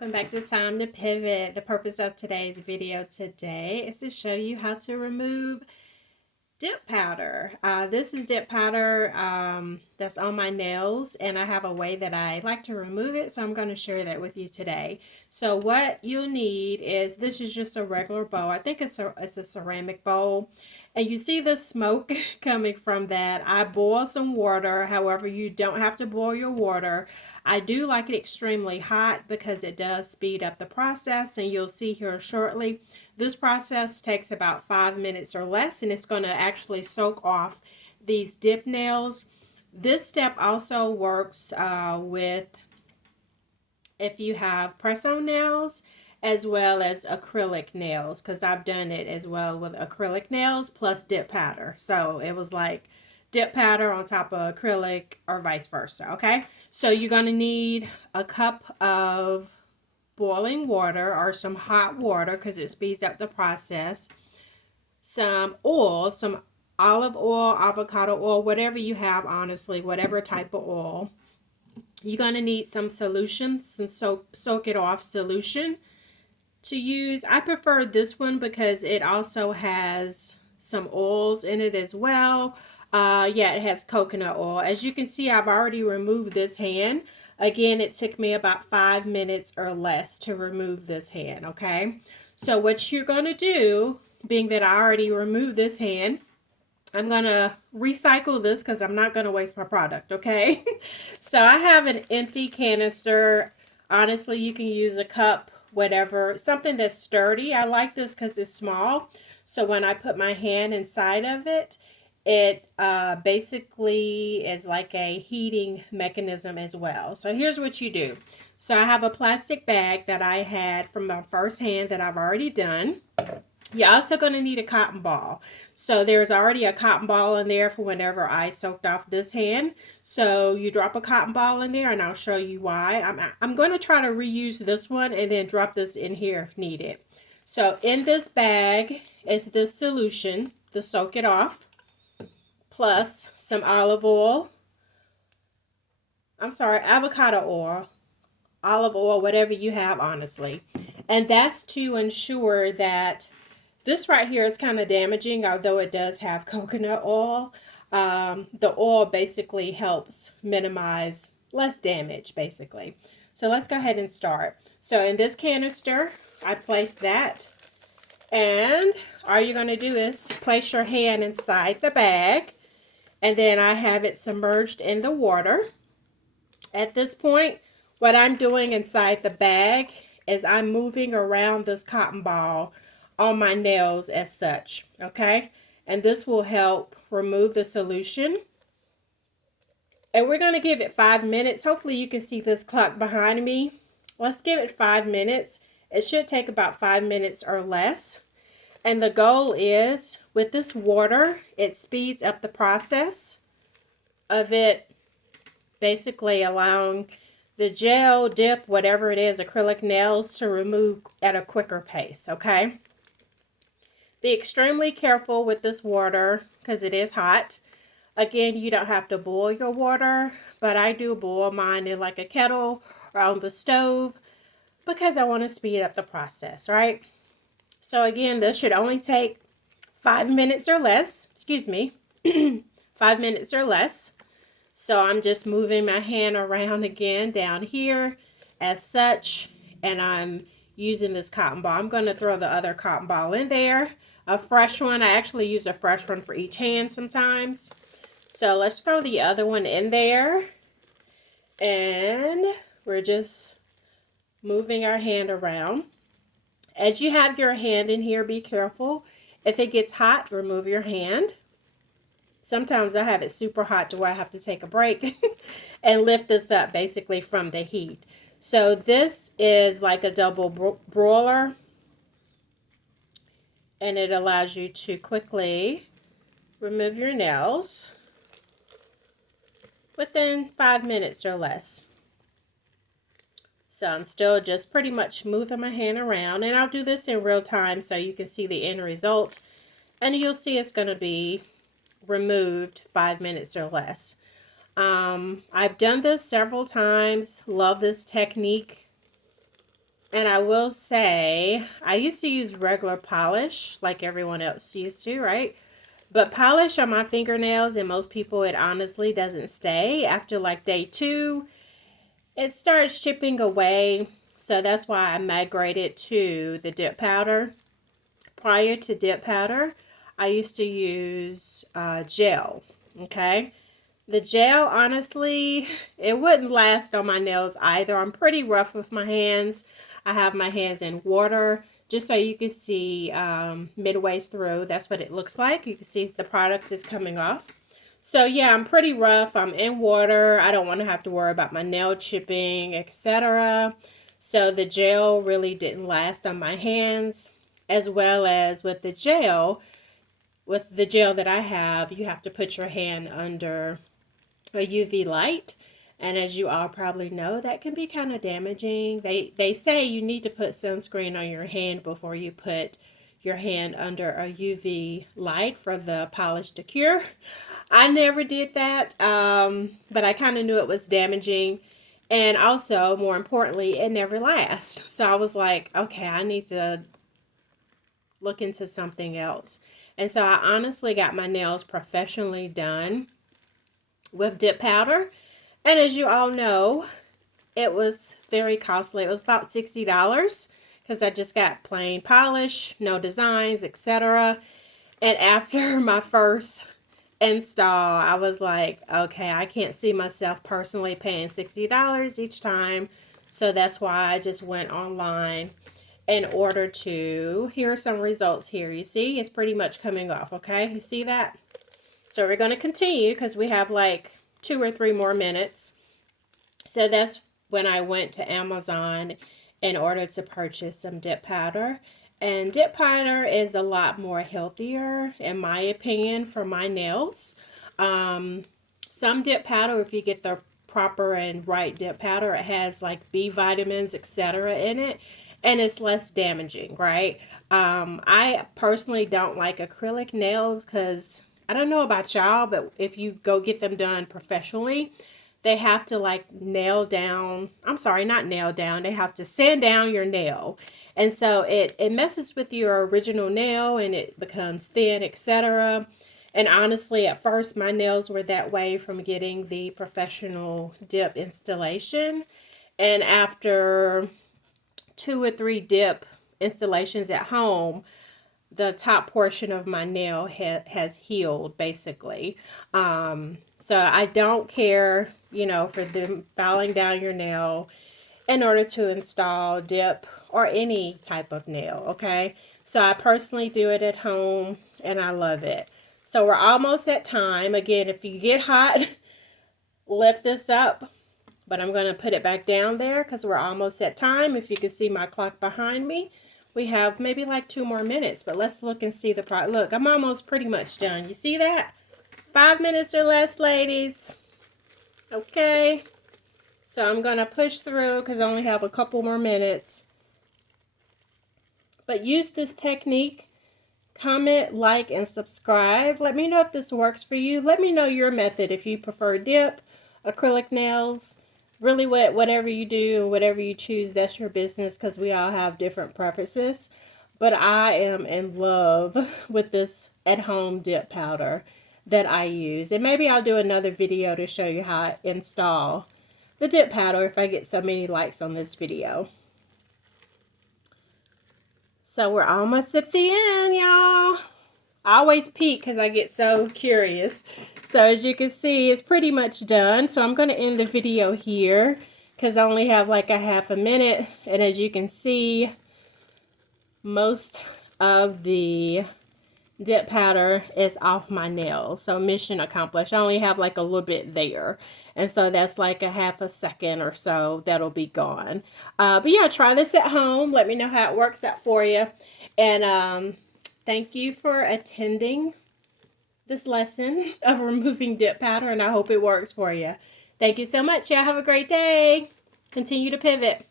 Welcome back to Time to Pivot. The purpose of today's video today is to show you how to remove dip powder. This is dip powder that's on my nails, and I have a way that I like to remove it, so I'm going to share that with you today. So what you'll need is, this is just a regular bowl. I think it's a ceramic bowl, and you see the smoke coming from that. I boil some water. However, you don't have to boil your water. I do like it extremely hot because it does speed up the process, and you'll see here shortly. This process takes about 5 minutes or less, and it's going to actually soak off these dip nails. This step also works with if you have press-on nails as well as acrylic nails, because I've done it as well with acrylic nails plus dip powder. So it was like dip powder on top of acrylic or vice versa. Okay, so you're going to need a cup of boiling water or some hot water because it speeds up the process. Some oil, some olive oil, avocado oil, whatever you have, honestly, whatever type of oil. You're going to need some solution, some soak it off solution to use. I prefer this one because it also has some oils in it as well. Yeah, it has coconut oil. As you can see, I've already removed this hand. Again, it took me about 5 minutes or less to remove this hand, okay? So what you're going to do, being that I already removed this hand, I'm going to recycle this because I'm not going to waste my product, okay? So I have an empty canister. Honestly, you can use a cup, whatever, something that's sturdy. I like this because it's small. So when I put my hand inside of it, it basically is like a heating mechanism as well. So here's what you do. So I have a plastic bag that I had from my first hand that I've already done. You're also going to need a cotton ball. So there's already a cotton ball in there for whenever I soaked off this hand. So you drop a cotton ball in there, and I'll show you why. I'm going to try to reuse this one and then drop this in here if needed. So in this bag is this solution to soak it off, plus some olive oil. I'm sorry, avocado oil, olive oil, whatever you have, honestly. And that's to ensure that this right here is kind of damaging, although it does have coconut oil. The oil basically helps minimize less damage, basically. So let's go ahead and start. So in this canister, I place that. And all you're going to do is place your hand inside the bag. And then I have it submerged in the water. At this point, what I'm doing inside the bag is I'm moving around this cotton ball on my nails as such, okay? And this will help remove the solution. And we're going to give it 5 minutes. Hopefully you can see this clock behind me. Let's give it 5 minutes. It should take about 5 minutes or less. And the goal is, with this water, it speeds up the process of it basically allowing the gel, dip, whatever it is, acrylic nails to remove at a quicker pace, okay? Be extremely careful with this water because it is hot. Again, you don't have to boil your water, but I do boil mine in like a kettle or on the stove because I want to speed up the process, right? So again, this should only take 5 minutes or less. Excuse me. 5 minutes or less. So I'm just moving my hand around again down here as such, and I'm using this cotton ball. I'm going to throw the other cotton ball in there, a fresh one. I actually use a fresh one for each hand sometimes. So let's throw the other one in there, and we're just moving our hand around. As you have your hand in here, be careful. If it gets hot, remove your hand. Sometimes I have it super hot to where I have to take a break and lift this up basically from the heat. So this is like a double broiler, and it allows you to quickly remove your nails within 5 minutes or less. So I'm still just pretty much moving my hand around, and I'll do this in real time so you can see the end result, and you'll see it's going to be removed 5 minutes or less. I've done this several times. Love this technique. And I will say, I used to use regular polish like everyone else used to, right? But polish on my fingernails, and most people, it honestly doesn't stay. After like day 2, it starts chipping away. So that's why I migrated to the dip powder. Prior to dip powder, I used to use gel. Okay. The gel, honestly, it wouldn't last on my nails either. I'm pretty rough with my hands. I have my hands in water just so you can see midway through. That's what it looks like. You can see the product is coming off. So yeah, I'm pretty rough. I'm in water. I don't want to have to worry about my nail chipping, etc. So the gel really didn't last on my hands, as well as with the gel. With the gel that I have, you have to put your hand under a UV light. And as you all probably know, that can be kind of damaging. They say you need to put sunscreen on your hand before you put your hand under a UV light for the polish to cure. I never did that, but I kind of knew it was damaging. And also, more importantly, it never lasts. So I was like, okay, I need to look into something else. And so I honestly got my nails professionally done with dip powder. And as you all know, it was very costly. It was about $60 because I just got plain polish, no designs, etc. And after my first install, I was like, okay, I can't see myself personally paying $60 each time. So that's why I just went online in order to, here are some results here. You see, it's pretty much coming off, okay? You see that? So we're going to continue because we have like 2 or 3 more minutes. So that's when I went to Amazon in order to purchase some dip powder. And dip powder is a lot more healthier, in my opinion, for my nails. Some dip powder, if you get the proper and right dip powder, it has like B vitamins, etc. in it, and it's less damaging, right? I personally don't like acrylic nails because I don't know about y'all, but if you go get them done professionally, they have to like nail down, I'm sorry, not nail down, they have to sand down your nail. And so it messes with your original nail and it becomes thin, etc. And honestly, at first my nails were that way from getting the professional dip installation. And after 2 or 3 dip installations at home, the top portion of my nail has healed, basically. So I don't care, for them filing down your nail in order to install dip or any type of nail, okay? So I personally do it at home, and I love it. So we're almost at time. Again, if you get hot, lift this up. But I'm going to put it back down there because we're almost at time. If you can see my clock behind me, we have maybe like 2 more minutes. But let's look and see the product. Look, I'm almost pretty much done. You see that? 5 minutes or less, ladies. Okay. So I'm going to push through because I only have a couple more minutes. But use this technique. Comment, like, and subscribe. Let me know if this works for you. Let me know your method if you prefer dip, acrylic nails. Really, whatever you do, whatever you choose, that's your business because we all have different preferences. But I am in love with this at-home dip powder that I use. And maybe I'll do another video to show you how I install the dip powder if I get so many likes on this video. So we're almost at the end, y'all. I always peek because I get so curious. So as you can see, it's pretty much done. So I'm going to end the video here because I only have like a half a minute. And as you can see, most of the dip powder is off my nails. So mission accomplished. I only have like a little bit there. And so that's like a half a second or so that'll be gone. But yeah, try this at home. Let me know how it works out for you. And thank you for attending this lesson of removing dip powder, and I hope it works for you. Thank you so much. Y'all have a great day. Continue to pivot.